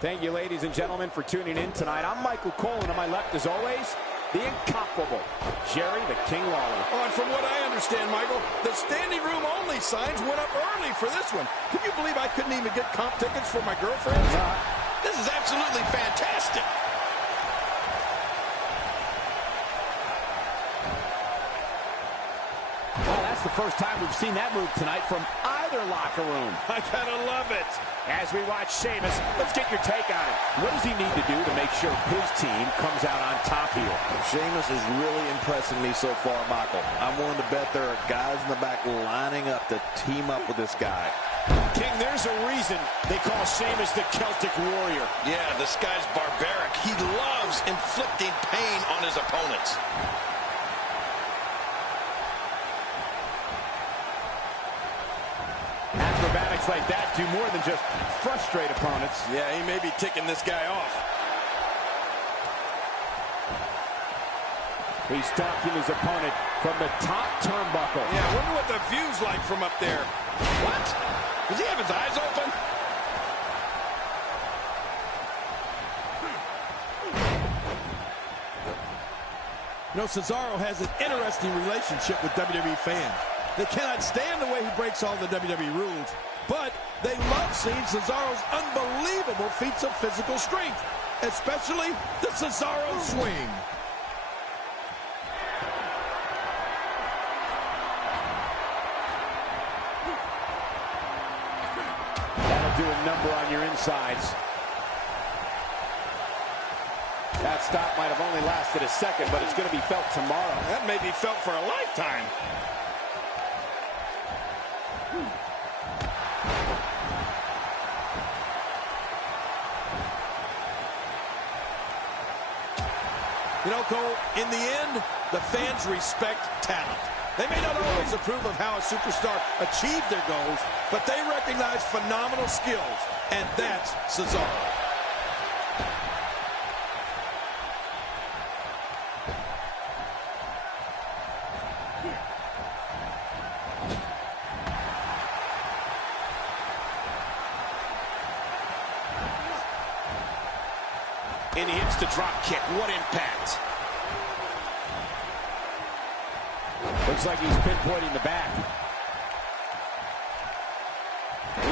Thank you, ladies and gentlemen, for tuning in tonight. I'm Michael Cole, and on my left, as always, the incomparable Jerry the King Lawler. Oh, and from what I understand, Michael, the standing room only signs went up early for this one. Can you believe I couldn't even get comp tickets for my girlfriend? This is absolutely fantastic. Well, that's the first time we've seen that move tonight from either locker room. I gotta love it. As we watch Sheamus, let's get your take on it. What does he need to do to make sure his team comes out on top here? Sheamus is really impressing me so far, Michael. I'm willing to bet there are guys in the back lining up to team up with this guy. King, there's a reason they call Sheamus the Celtic Warrior. Yeah, this guy's barbaric. He loves inflicting pain on his opponents. Acrobatics like that do more than just frustrate opponents. Yeah, he may be ticking this guy off. He's stalking his opponent from the top turnbuckle. Yeah, I wonder what the view's like from up there. What? Does he have his eyes open? You know, Cesaro has an interesting relationship with WWE fans. They cannot stand the way he breaks all the WWE rules, but they love seeing Cesaro's unbelievable feats of physical strength, especially the Cesaro swing. That'll do a number on your insides. That stop might have only lasted a second, but it's going to be felt tomorrow. That may be felt for a lifetime. You know, Cole, in the end, the fans respect talent. They may not always approve of how a superstar achieved their goals, but they recognize phenomenal skills, and that's Cesaro. And he hits the drop kick. What impact. Looks like he's pinpointing the back.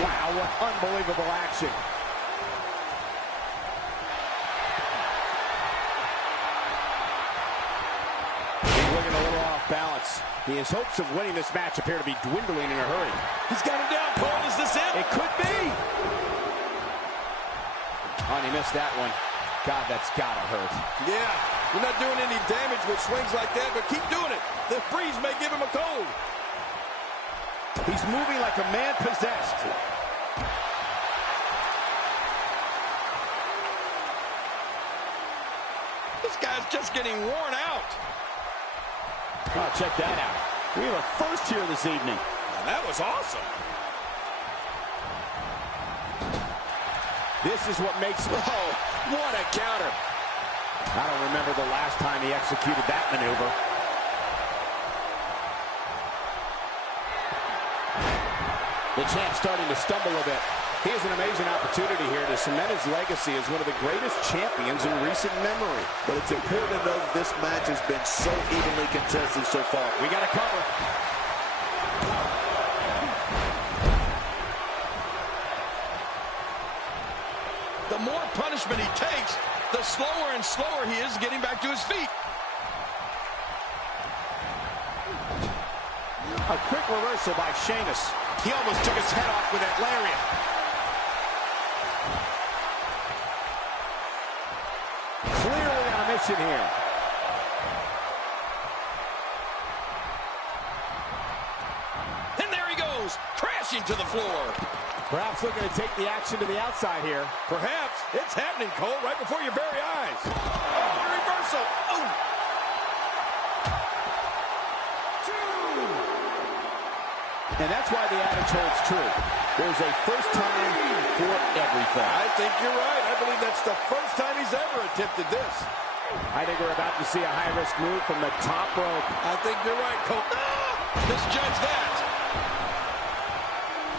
Wow, what unbelievable action. He's looking a little off balance. His hopes of winning this match appear to be dwindling in a hurry. He's got him down, Cole. Is this it? It could be. Oh, and he missed that one. God, that's gotta hurt. Yeah, you're not doing any damage with swings like that, but keep doing it. The freeze may give him a cold. He's moving like a man possessed. This guy's just getting worn out. Oh, check that out. We have a first here this evening. Now, that was awesome. This is what makes... Oh, what a counter. I don't remember the last time he executed that maneuver. The champ's starting to stumble a bit. He has an amazing opportunity here to cement his legacy as one of the greatest champions in recent memory. But it's important to know that this match has been so evenly contested so far. We got to cover. The more punishment he takes, the slower and slower he is getting back to his feet. A quick reversal by Sheamus. He almost took his head off with that lariat. Clearly on a mission here. And there he goes, crashing to the floor. Perhaps looking to take the action to the outside here. Perhaps. It's happening, Cole, right before your very eyes. Oh, the reversal. Oh. And that's why the adage holds true. There's a first time for everything. I think you're right. I believe that's the first time he's ever attempted this. I think we're about to see a high-risk move from the top rope. I think you're right, Cole. Ah! Misjudge that.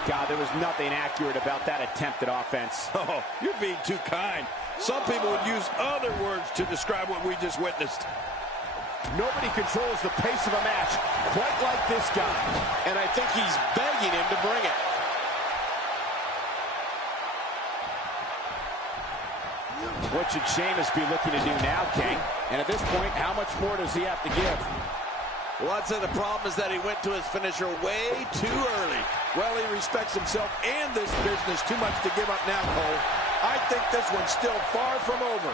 God, there was nothing accurate about that attempt at offense. Oh, you're being too kind. Some people would use other words to describe what we just witnessed. Nobody controls the pace of a match quite like this guy. And I think he's begging him to bring it. What should Sheamus be looking to do now, King? And at this point, how much more does he have to give? Well, I'd say the problem is that he went to his finisher way too early. Well, he respects himself and this business too much to give up now, Cole. I think this one's still far from over.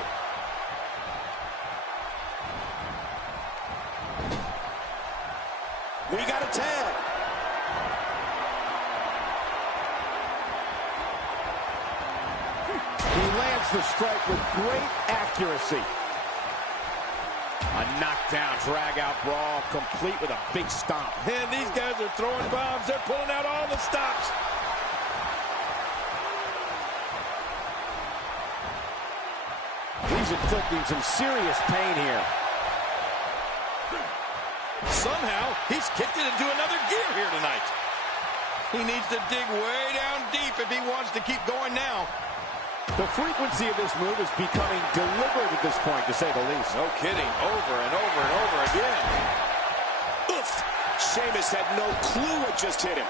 We got a tag. He lands the strike with great accuracy. A knockdown, drag-out brawl, complete with a big stomp. And these guys are throwing bombs. They're pulling out all the stops. He's inflicting some serious pain here. Somehow, he's kicked it into another gear here tonight. He needs to dig way down deep if he wants to keep going now. The frequency of this move is becoming deliberate at this point, to say the least. No kidding. Over and over and over again. Oof! Sheamus had no clue what just hit him.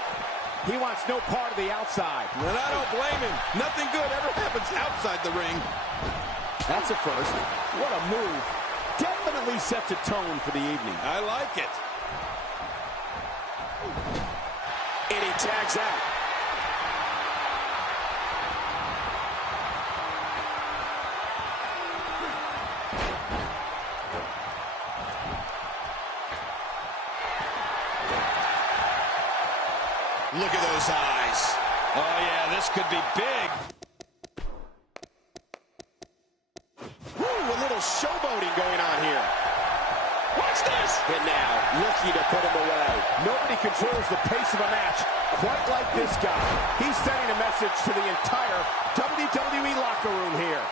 He wants no part of the outside. And I don't blame him. Nothing good ever happens outside the ring. That's a first. What a move. Definitely sets a tone for the evening. I like it. And he tags out. Look at those eyes. Oh, yeah, this could be big. Woo, a little showboating going on here. Watch this. And now, looking to put him away. Nobody controls the pace of a match quite like this guy. He's sending a message to the entire WWE locker room here.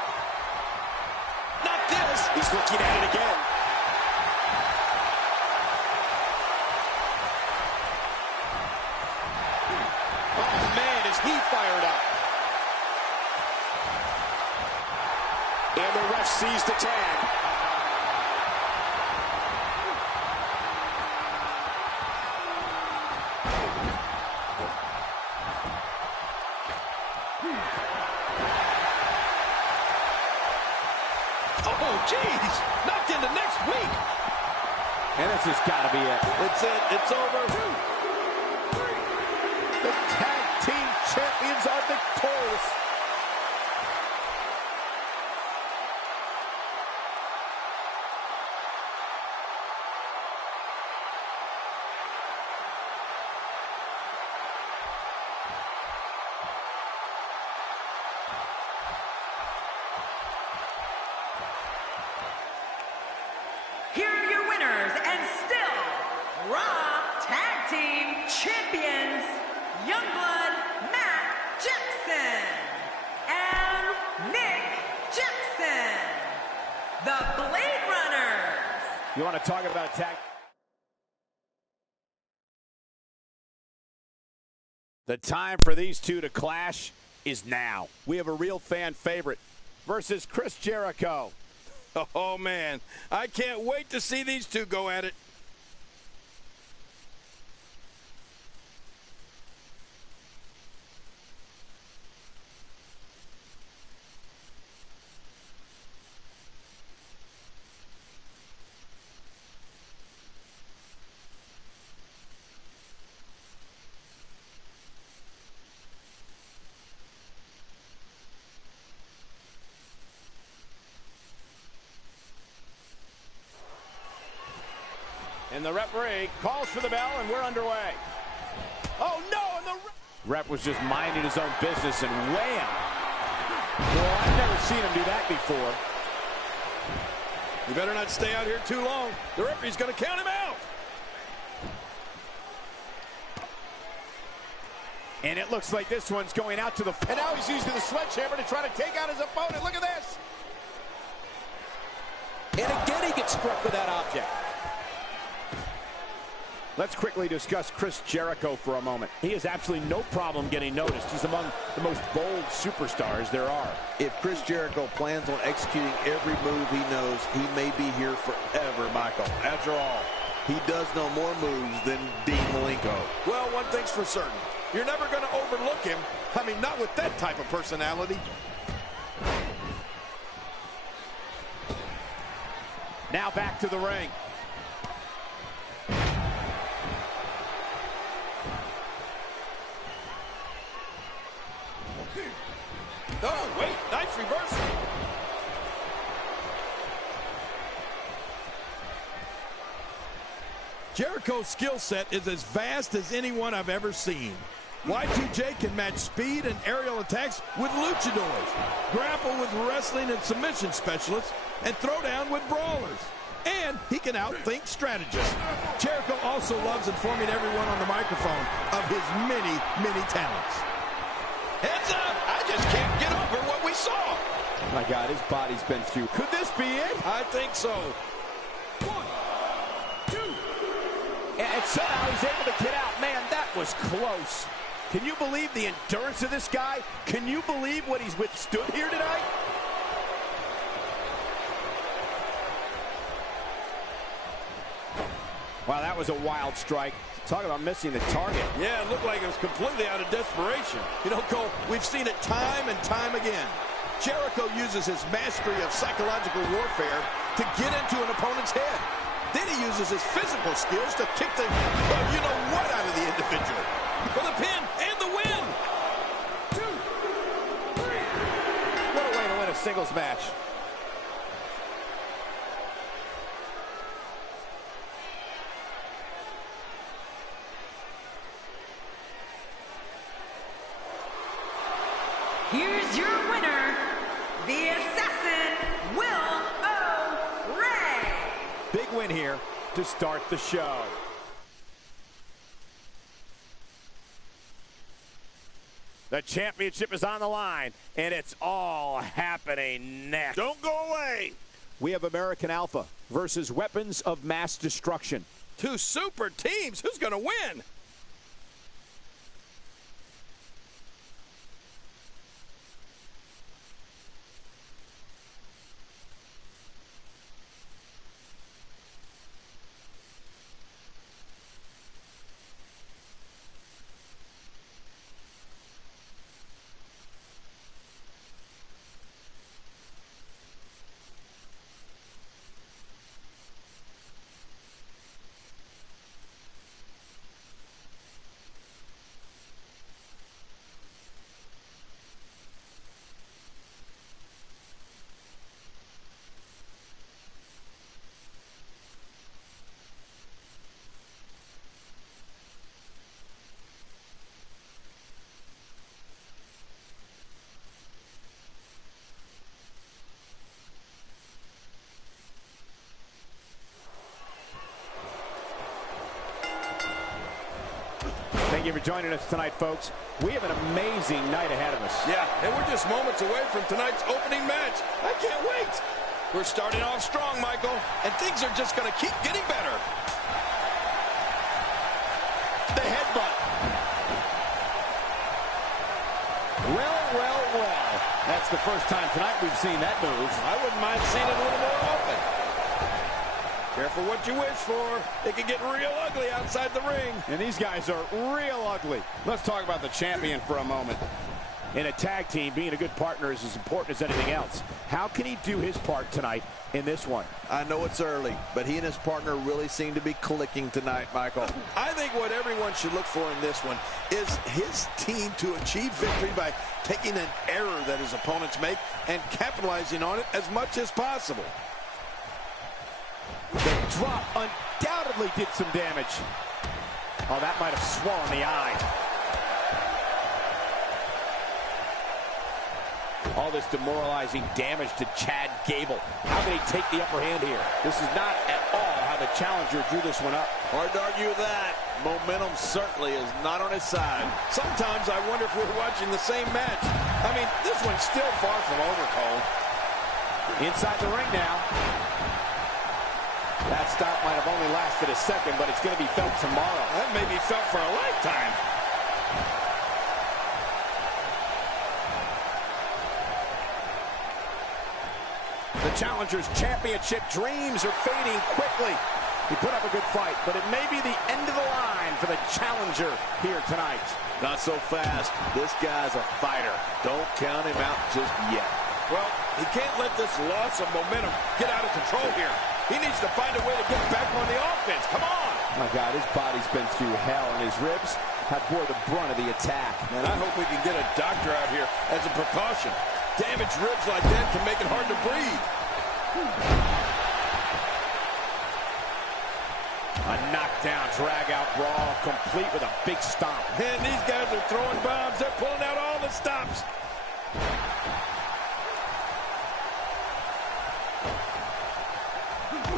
Not this. He's looking at it again. Oh, man, is he fired up. And the ref sees the tag. Oh, jeez. Knocked into next week. And this has got to be it. It's it. It's over. The tag team champions are victorious. Here are your winners and still Raw Tag Team Champions, Youngblood Matt Jackson and Nick Jackson, the Blade Runners. You want to talk about a tag? The time for these two to clash is now. We have a real fan favorite versus Chris Jericho. Oh, man. I can't wait to see these two go at it. And the referee calls for the bell, and we're underway. Oh, no, and the ref was just minding his own business, and wham! Well, I've never seen him do that before. You better not stay out here too long. The referee's going to count him out. And it looks like this one's going out to the... And now he's using the sledgehammer to try to take out his opponent. Look at this! And again he gets struck with that object. Let's quickly discuss Chris Jericho for a moment. He has absolutely no problem getting noticed. He's among the most bold superstars there are. If Chris Jericho plans on executing every move he knows, he may be here forever, Michael. After all, he does know more moves than Dean Malenko. Well, one thing's for certain. You're never going to overlook him. I mean, not with that type of personality. Now back to the ring. Oh, wait, nice reversal. Jericho's skill set is as vast as anyone I've ever seen. Y2J can match speed and aerial attacks with luchadors, grapple with wrestling and submission specialists, and throw down with brawlers. And he can outthink strategists. Jericho also loves informing everyone on the microphone of his many, many talents. Heads up! I just can't get over what we saw. My God, his body's been through. Could this be it? I think so. 1, 2. And somehow he's able to get out. Man, that was close. Can you believe the endurance of this guy? Can you believe what he's withstood here tonight? Wow, that was a wild strike. Talk about missing the target. Yeah, it looked like it was completely out of desperation. You know, Cole, we've seen it time and time again. Jericho uses his mastery of psychological warfare to get into an opponent's head. Then he uses his physical skills to kick the you-know-what out of the individual. For the pin and the win. 2, 3. What a way to win a singles match. Here's your winner, the Assassin, Will O'Reilly. Big win here to start the show. The championship is on the line, and it's all happening next. Don't go away. We have American Alpha versus Weapons of Mass Destruction. Two super teams. Who's going to win? Thank you for joining us tonight, folks. We have an amazing night ahead of us. Yeah, and we're just moments away from tonight's opening match. I can't wait. We're starting off strong, Michael, and things are just going to keep getting better. The headbutt. Well. That's the first time tonight we've seen that move. I wouldn't mind seeing it a little more often. Careful what you wish for. It can get real ugly outside the ring. And these guys are real ugly. Let's talk about the champion for a moment. In a tag team, being a good partner is as important as anything else. How can he do his part tonight in this one? I know it's early, but he and his partner really seem to be clicking tonight, Michael. I think what everyone should look for in this one is his team to achieve victory by taking an error that his opponents make and capitalizing on it as much as possible. The drop undoubtedly did some damage. Oh, that might have swollen the eye. All this demoralizing damage to Chad Gable. How can he take the upper hand here? This is not at all how the challenger drew this one up. Hard to argue with that. Momentum certainly is not on his side. Sometimes I wonder if we're watching the same match. I mean, this one's still far from over, Cole. Inside the ring now. That stop might have only lasted a second, but it's going to be felt tomorrow. That may be felt for a lifetime. The challenger's championship dreams are fading quickly. He put up a good fight, but it may be the end of the line for the challenger here tonight. Not so fast. This guy's a fighter. Don't count him out just yet. Well, he can't let this loss of momentum get out of control here. He needs to find a way to get back on the offense. Come on. My God, his body's been through hell, and his ribs have bore the brunt of the attack. Man, I hope we can get a doctor out here as a precaution. Damaged ribs like that can make it hard to breathe. A knockdown, drag-out brawl, complete with a big stomp. Man, these guys are throwing bombs. They're pulling out all the stops.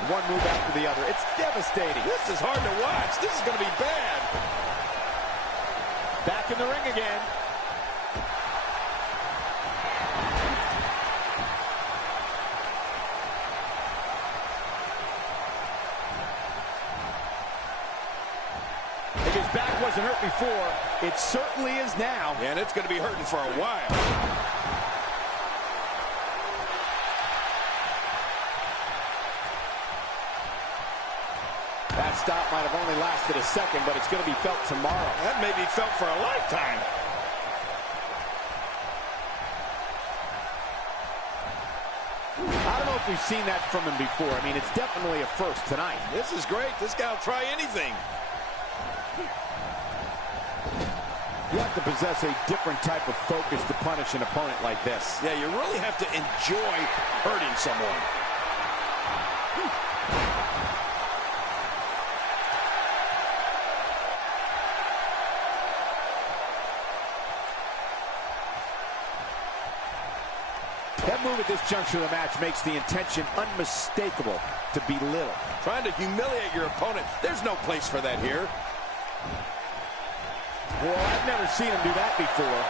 One move after the other. It's devastating. This is hard to watch. This is going to be bad. Back in the ring again. If his back wasn't hurt before, it certainly is now. And it's going to be hurting for a while. That stop might have only lasted a second, but it's going to be felt tomorrow. That may be felt for a lifetime. I don't know if we've seen that from him before. I mean, it's definitely a first tonight. This is great. This guy will try anything. You have to possess a different type of focus to punish an opponent like this. Yeah, you really have to enjoy hurting someone. That move at this juncture of the match makes the intention unmistakable to belittle. Trying to humiliate your opponent. There's no place for that here. Well, I've never seen him do that before.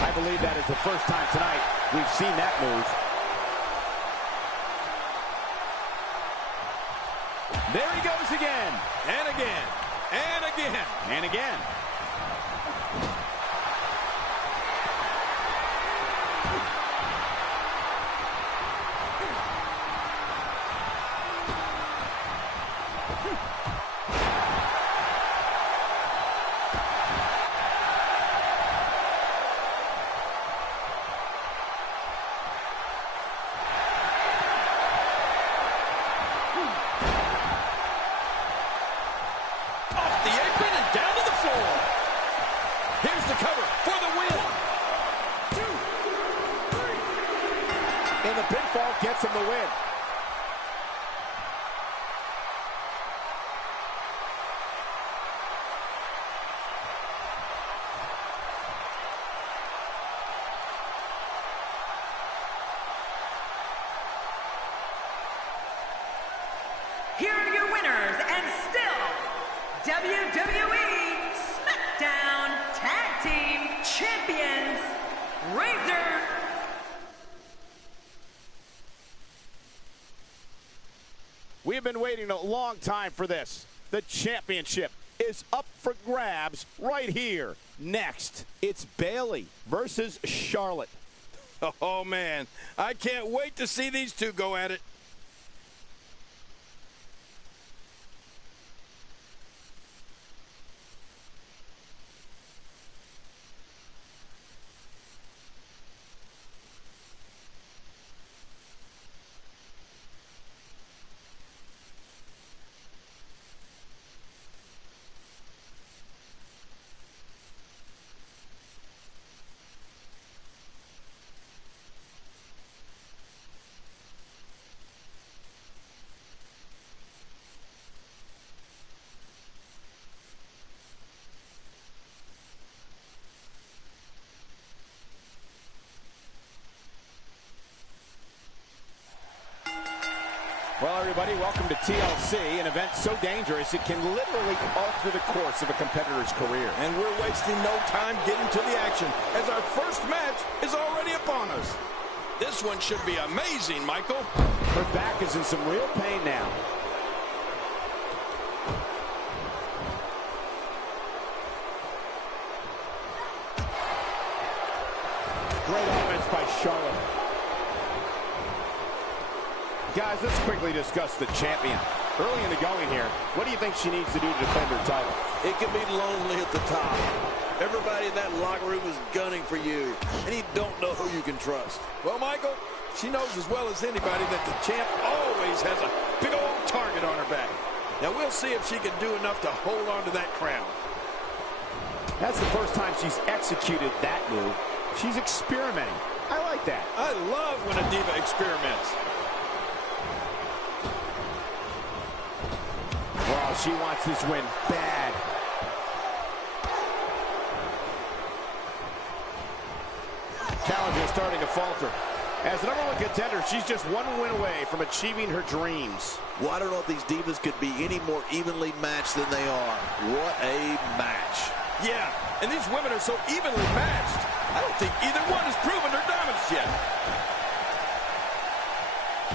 I believe that is the first time tonight we've seen that move. There he goes again. And again. And again. And again. And the pinfall gets him the win. Here are your winners and still WWE SmackDown Tag Team Champions, Razor. We have been waiting a long time for this. The championship is up for grabs right here. Next, it's Bayley versus Charlotte. Oh, man. I can't wait to see these two go at it. Well, everybody, welcome to TLC, an event so dangerous it can literally alter the course of a competitor's career. And we're wasting no time getting to the action, as our first match is already upon us. This one should be amazing, Michael. Her back is in some real pain now. Great offense by Charlotte. Guys, let's quickly discuss the champion. Early in the going here, what do you think she needs to do to defend her title? It can be lonely at the top. Everybody in that locker room is gunning for you, and you don't know who you can trust. Well, Michael, she knows as well as anybody that the champ always has a big old target on her back. Now, we'll see if she can do enough to hold on to that crown. That's the first time she's executed that move. She's experimenting. I like that. I love when a diva experiments. Well, she wants this win bad. Challenger is starting to falter. As the #1 contender, she's just one win away from achieving her dreams. Well, I don't know if these divas could be any more evenly matched than they are. What a match. Yeah, and these women are so evenly matched. I don't think either one has proven their dominance yet.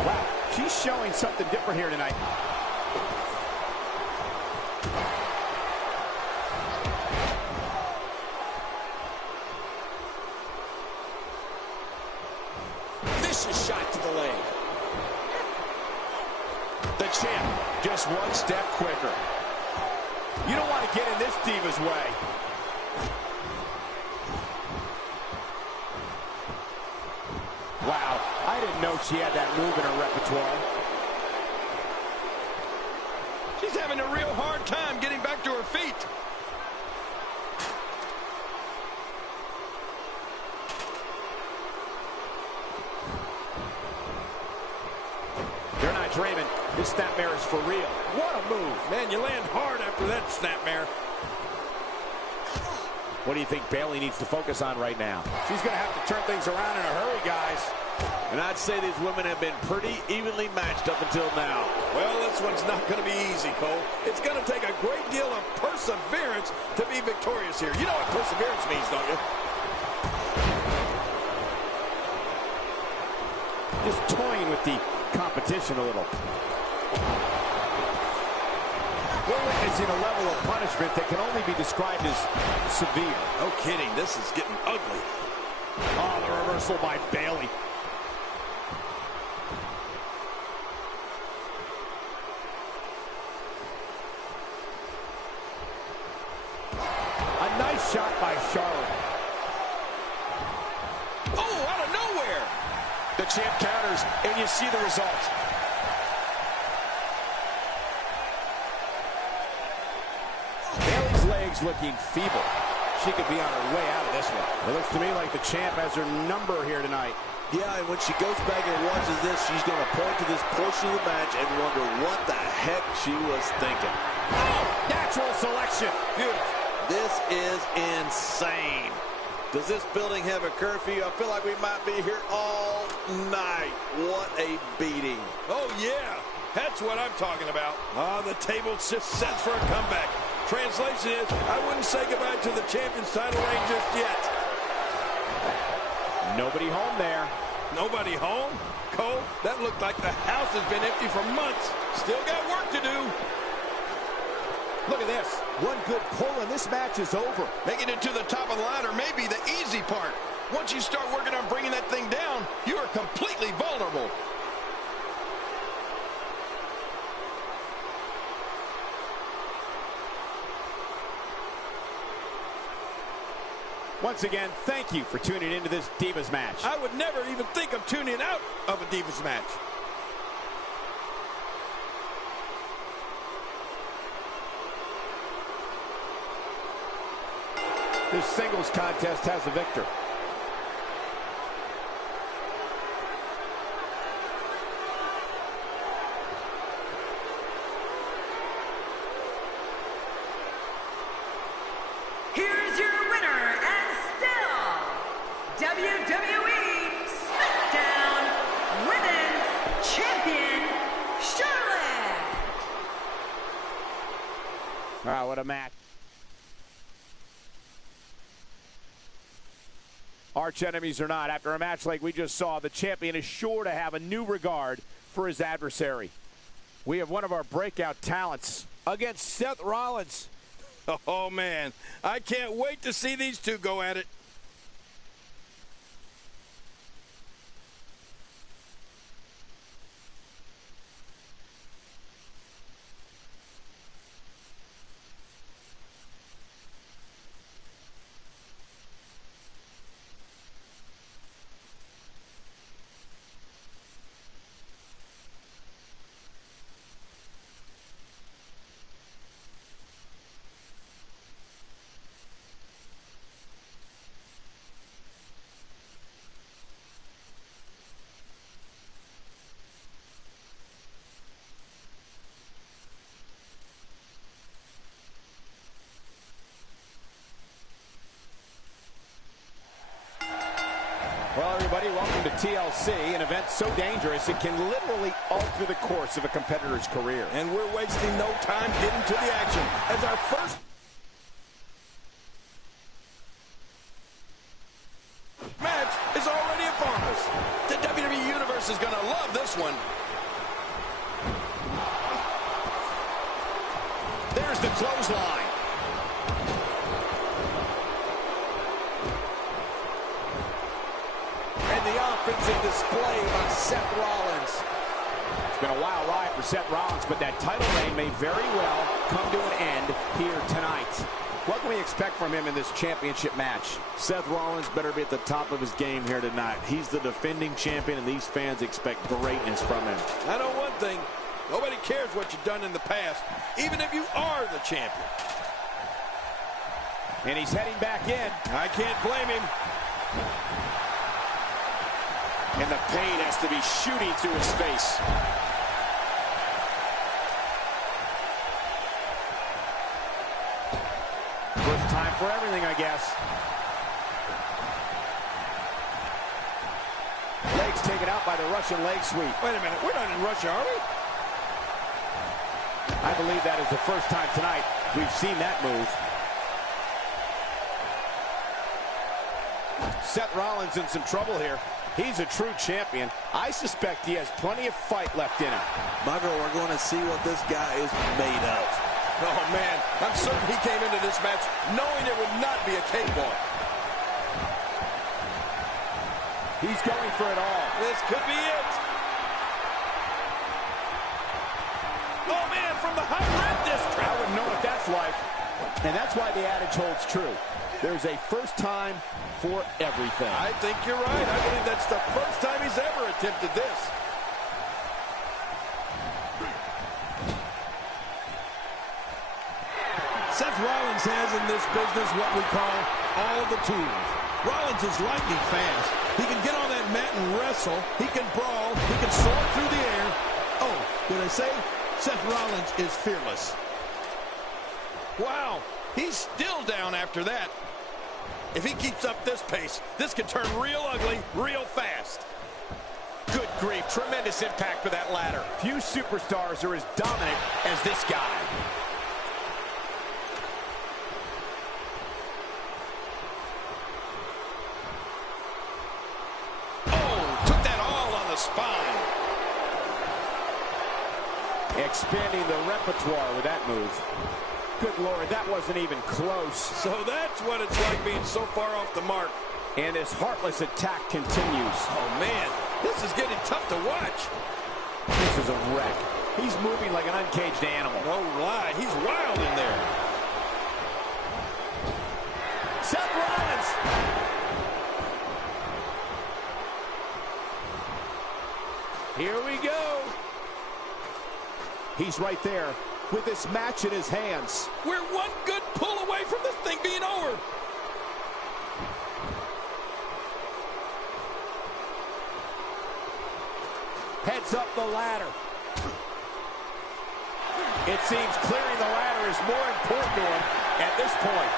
Wow, she's showing something different here tonight. Vicious shot to the leg. The champ just one step quicker. You don't want to get in this diva's way. Wow, I didn't know she had that move in her repertoire. She's having a real hard time getting back to her feet. They're not dreaming. This snapmare is for real. What a move. Man, you land hard after that snapmare. What do you think Bayley needs to focus on right now? She's going to have to turn things around in a hurry, guys. And I'd say these women have been pretty evenly matched up until now. Well, this one's not going to be easy, Cole. It's going to take a great deal of perseverance to be victorious here. You know what perseverance means, don't you? Just toying with the competition a little. We're witnessing a level of punishment that can only be described as severe. No kidding. This is getting ugly. Oh, the reversal by Bayley. A nice shot by Charlotte. Oh, out of nowhere. The champ counters, and you see the result. Bayley's legs looking feeble. She could be on her way out of this one. It looks to me like the champ has her number here tonight. Yeah, and when she goes back and watches this, she's going to point to this portion of the match and wonder what the heck she was thinking. Oh, natural selection. Beautiful. This is insane. Does this building have a curfew? I feel like we might be here all night. What a beating. Oh, yeah. That's what I'm talking about. The table just sets for a comeback. Translation is, I wouldn't say goodbye to the champion's title reign just yet. Nobody home there. Nobody home? Cole, that looked like the house has been empty for months. Still got work to do. Look at this. One good pull and this match is over. Making it to the top of the ladder may be the easy part. Once you start working on bringing that thing down, you are completely vulnerable. Once again, thank you for tuning into this Divas match. I would never even think of tuning out of a Divas match. This singles contest has a victor. Here's your winner and still WWE SmackDown Women's Champion, Charlotte. Wow, what a match. Arch enemies or not, after a match like we just saw, the champion is sure to have a new regard for his adversary. We have one of our breakout talents against Seth Rollins. Oh, man. I can't wait to see these two go at it. Well, everybody, welcome to TLC, an event so dangerous it can literally alter the course of a competitor's career. And we're wasting no time getting to the action as our first match is already upon us. The WWE Universe is going to love this one. There's the clothesline. The offensive display by Seth Rollins. It's been a wild ride for Seth Rollins, but that title reign may very well come to an end here tonight. What can we expect from him in this championship match? Seth Rollins better be at the top of his game here tonight. He's the defending champion, and these fans expect greatness from him. I know one thing. Nobody cares what you've done in the past, even if you are the champion. And he's heading back in. I can't blame him. And the pain has to be shooting through his face. First time for everything, I guess. Legs taken out by the Russian leg sweep. Wait a minute, we're not in Russia, are we? I believe that is the first time tonight we've seen that move. Seth Rollins in some trouble here. He's a true champion. I suspect he has plenty of fight left in him. Michael, we're going to see what this guy is made of. Oh, man. I'm certain he came into this match knowing it would not be a cakewalk. He's going for it all. This could be it. Oh, man, from the high red district. I wouldn't know what that's like. And that's why the adage holds true. There's a first time for everything. I think you're right. I believe that's the first time he's ever attempted this. Seth Rollins has in this business what we call all the tools. Rollins is lightning fast. He can get on that mat and wrestle. He can brawl. He can soar through the air. Oh, did I say? Seth Rollins is fearless. Wow, he's still down after that. If he keeps up this pace, this could turn real ugly real fast. Good grief, tremendous impact for that ladder. Few superstars are as dominant as this guy. Oh, took that all on the spine. Expanding the repertoire with that move. Good Lord, that wasn't even close. So that's what it's like being so far off the mark. And his heartless attack continues. Oh, man, this is getting tough to watch. This is a wreck. He's moving like an uncaged animal. No lie, he's wild in there. Seth Rollins. Here we go. He's right there with this match in his hands. We're one good pull away from this thing being over. Heads up the ladder. It seems clearing the ladder is more important to him at this point.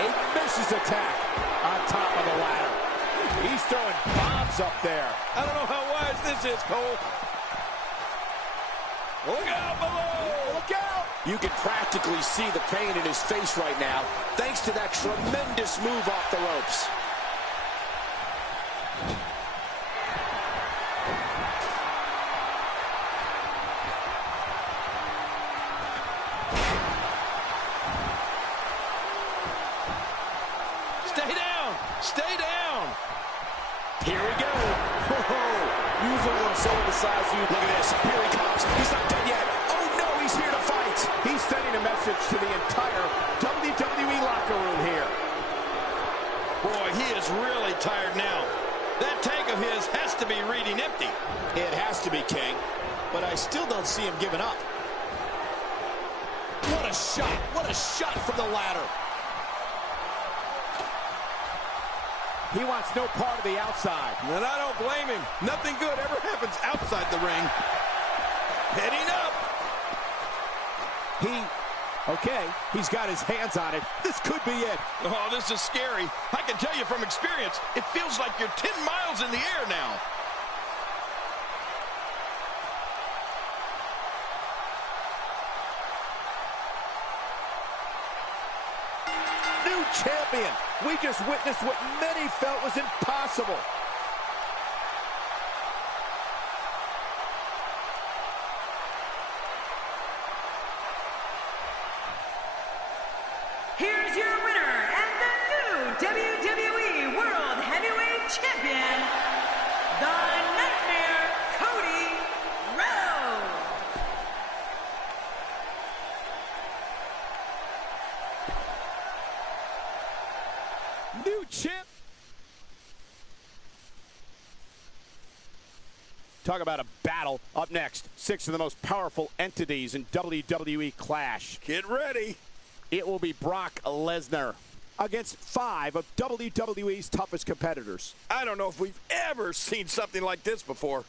A vicious attack on top of the ladder. He's throwing bombs up there. I don't know how wise this is, Cole. Look out below! Look out! You can practically see the pain in his face right now, thanks to that tremendous move off the ropes. Stay down! Stay down! Here we go. Whoa. Usually when someone decides you, look at this. Here he comes. He's not done yet. Oh no, he's here to fight. He's sending a message to the entire WWE locker room here. Boy, he is really tired now. That tank of his has to be reading empty. It has to be, King, but I still don't see him giving up. What a shot. What a shot from the ladder. He wants no part of the outside. And I don't blame him. Nothing good ever happens outside the ring. Heading up. He's got his hands on it. This could be it. Oh, this is scary. I can tell you from experience, it feels like you're 10 miles in the air now. New champion. We just witnessed what many felt was impossible. Here's your winner and the new WWE World Heavyweight Champion, the Nightmare, Cody Rhodes. New champ. Talk about a battle. Up next, 6 of the most powerful entities in WWE clash. Get ready. It will be Brock Lesnar against 5 of WWE's toughest competitors. I don't know if we've ever seen something like this before.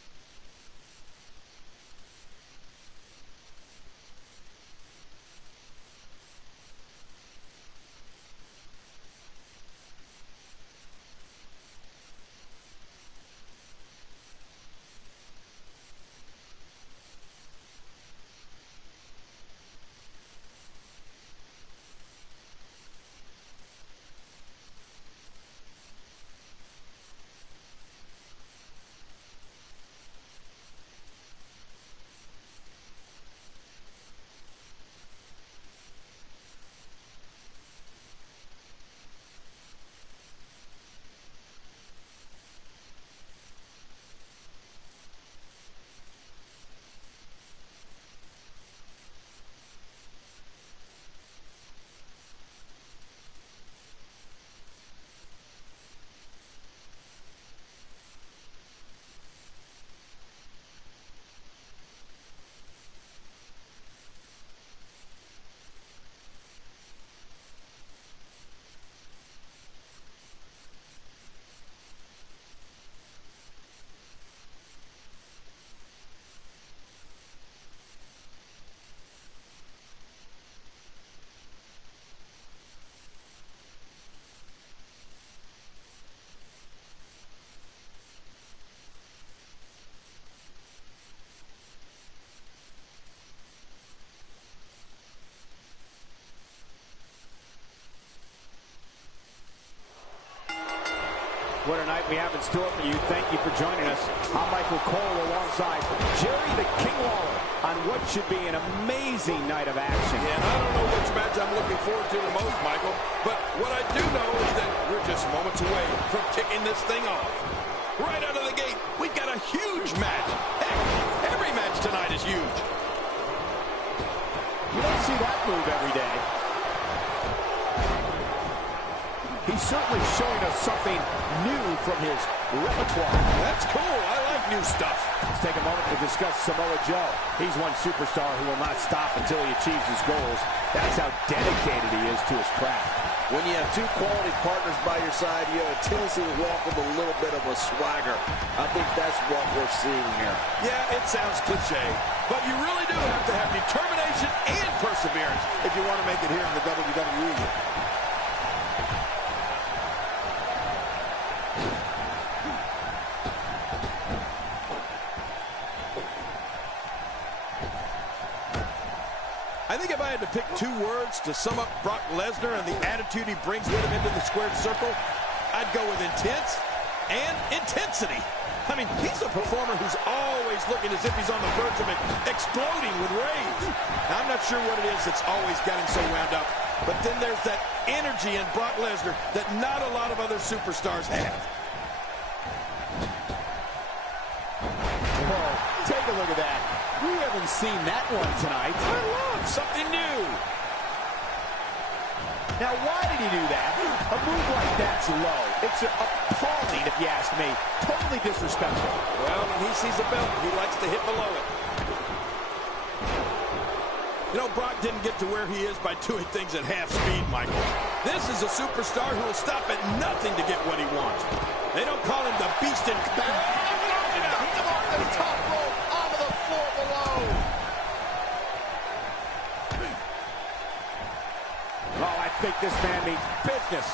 What a night we have in store for you. Thank you for joining us. I'm Michael Cole alongside Jerry the King Lawler on what should be an amazing night of action. Yeah, I don't know which match I'm looking forward to the most, Michael, but what I do know is that we're just moments away from kicking this thing off. Right out of the gate, we've got a huge match. Heck, every match tonight is huge. You don't see that move every day. He's certainly showing us something new from his repertoire. That's cool. I like new stuff. Let's take a moment to discuss Samoa Joe. He's one superstar who will not stop until he achieves his goals. That's how dedicated he is to his craft. When you have 2 quality partners by your side, you have a tendency to walk with a little bit of a swagger. I think that's what we're seeing here. Yeah, it sounds cliche, but you really do have to have determination and perseverance if you want to make it here in the WWE. I think if I had to pick two words to sum up Brock Lesnar and the attitude he brings with him into the squared circle, I'd go with intense and intensity. I mean, he's a performer who's always looking as if he's on the verge of exploding with rage. Now, I'm not sure what it is that's always got him so wound up, but then there's that energy in Brock Lesnar that not a lot of other superstars have. Whoa, take a look at that. We haven't seen that one tonight. I love something new. Now, why did he do that? A move like that's low. It's appalling, if you ask me. Totally disrespectful. Well, when he sees a belt, he likes to hit below it. You know, Brock didn't get to where he is by doing things at half speed, Michael. This is a superstar who will stop at nothing to get what he wants. They don't call him the Beast in... The top rope onto the floor below. Oh, I think this man means business.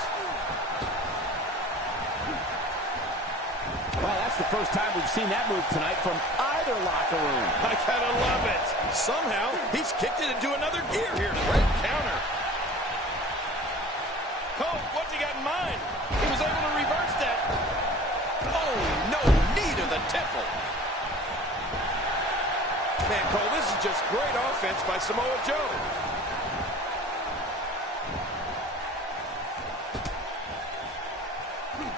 Well, that's the first time we've seen that move tonight from either locker room. I gotta love it. Somehow, he's kicked it into another gear here. Great counter. Cole, what's he got in mind? He was able to reverse that. Oh, no, knee to the temple. Man, Cole, this is just great offense by Samoa Joe.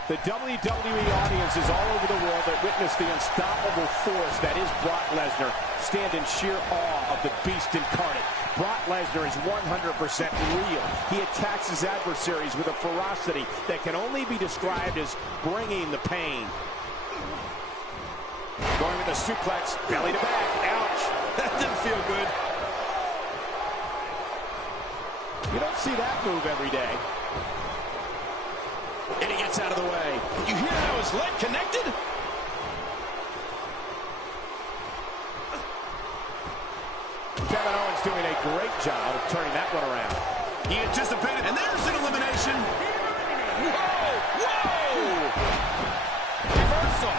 The WWE audiences all over the world that witness the unstoppable force that is Brock Lesnar stand in sheer awe of the Beast incarnate. Brock Lesnar is 100% real. He attacks his adversaries with a ferocity that can only be described as bringing the pain. Going with a suplex, belly to back. Ouch. That didn't feel good. You don't see that move every day. And he gets out of the way. You hear how his leg connected? Kevin Owens doing a great job of turning that one around. He anticipated, and there's an elimination. Whoa! Whoa! Reversal.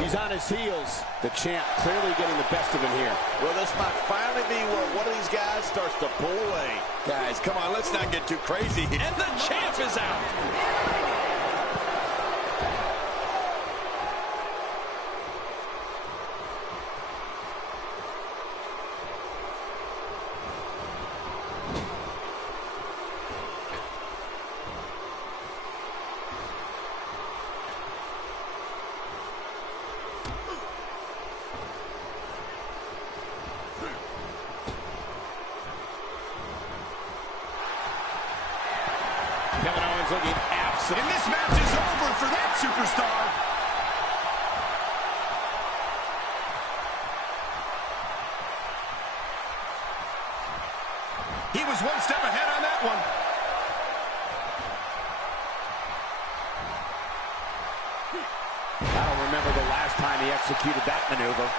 He's on his heels. The champ clearly getting the best of him here. Well, this might finally be where one of these guys starts to pull away. Guys, come on, let's not get too crazy. And the champ is out. Kevin Owens looking absent. And this match is over for that superstar. He was one step ahead on that one. I don't remember the last time he executed that maneuver.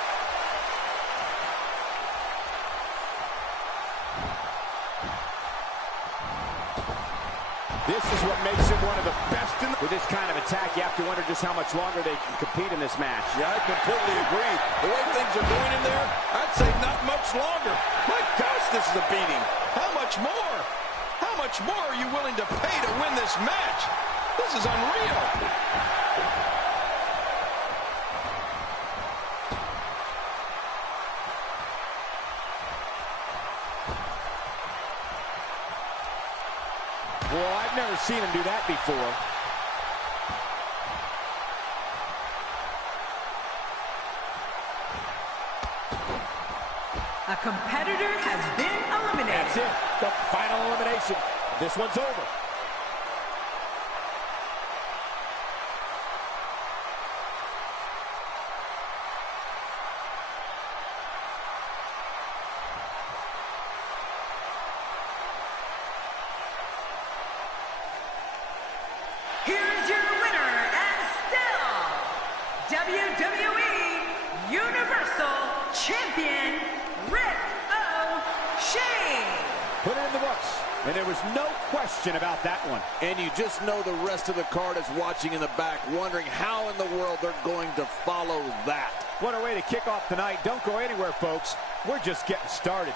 This is what makes him one of the best in the... With this kind of attack, you have to wonder just how much longer they can compete in this match. Yeah, I completely agree. The way things are going in there, I'd say not much longer. My gosh, this is a beating. How much more? How much more are you willing to pay to win this match? This is unreal. Well, I've never seen him do that before. A competitor has been eliminated. That's it. The final elimination. This one's over. Here's your winner and still WWE Universal Champion, Rick O'Shea. Put it in the books. And there was no question about that one. And you just know the rest of the card is watching in the back, wondering how in the world they're going to follow that. What a way to kick off tonight. Don't go anywhere, folks. We're just getting started.